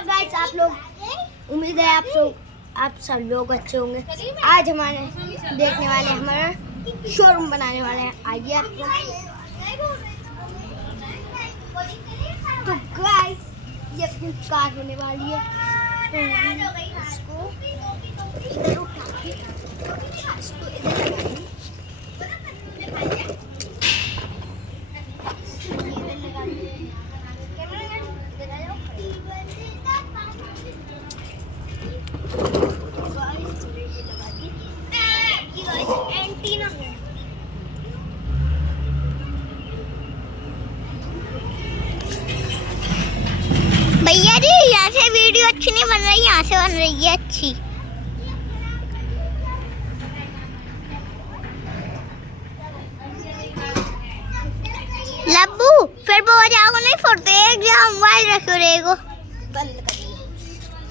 WhatsApp guys, आप लोग, उम्मीद है आप सब लोग अच्छे होंगे। आज हमारे देखने वाले हैं, हमारा शोरूम बनाने वाले हैं। आइए आप लोग। तो गाइस ये अपनी कार होने वाली है। इसको इधर उठा के इसको इधर लगाएंगे। भैया जी यहाँ से वीडियो अच्छी नहीं बन रही, यहाँ से बन रही है अच्छी। लब्बू फिर वो जाओगे नहीं फोड़ते, एक जगह मोबाइल रखो रहेगो। बंद करिए।